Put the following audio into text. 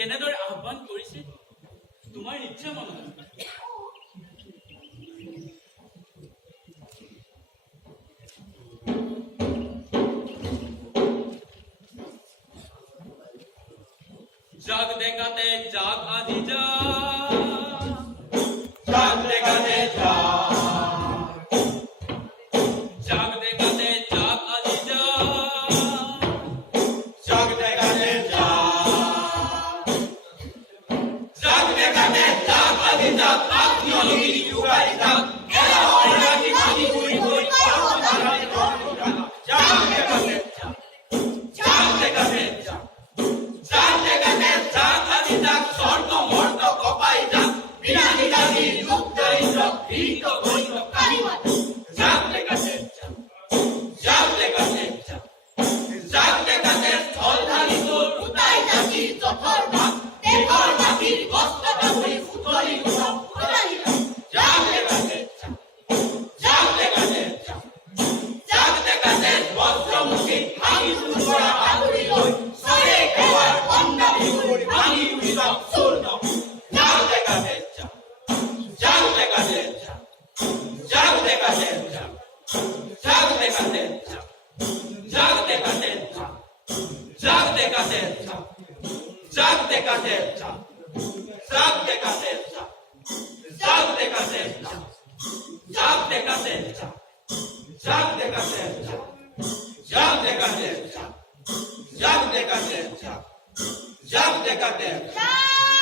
কেনেদৰে আহ্বান কৰিছে তোমাৰ নিশ্চয় মনত আছে। জাগ দেখাতে জাগ আজি যা, জাগ দেখাতে জাগ, জাগ দেখাতে জাগ আজি যা, জাগ দেখাতে জাগ, জাগ দেখাতে জাগ আজি জাগ, আত্মীয় লগি উগাই জাগ, এলা অরাগি মানি গুই গুই পারো ধারাই রঙ জাগ দেখাতে জাগ, জাগ দেখাতে জাগ, জাগ দেখাতে জাগ আজি জাগ, স্বর্গ মর্ত কপাই জাগ, বিনানি লাগি রূপ দরিদ্র ভীত গৈত কাহিমাত জাগ দেখাতে জাগ, জাগ দেখাতে জাগ, জাগ দেখাতে স্থল ধারি তোর উতাই জাতি যথর ভাগ, দেহর মাটির বস্ত্রটা হই ফুটলি উঠম ফুটালি জাগ দেখাতে জাগ, জাগ দেখাতে জাগ, জাগ দেখাতে বজ্রমুখী ভাঙি দুর্গরা আগুরি লই, সরে খেওয়ার কন্যা বিহুর ভাঙি উড়িলাম চূর্ণ জাগ দেখাতে জাগ, জাগ দেখাতে জাগ, জাগ দেখাতে জাগ, জাগ দেখাতে জাগ, জাগ দেখাতে জাগ, জাগ দেখাতে জাগ, জাগ দেখাতে জাগ, জাগ দেখাতে জাগ, জাগ দেখাতে জাগ, জাগ দেখাতে জাগ, জাগ দেখাতে জাগ, জাগ দেখাতে জাগ, জাগ দেখাতে জাগ, জাগ দেখাতে জাগ।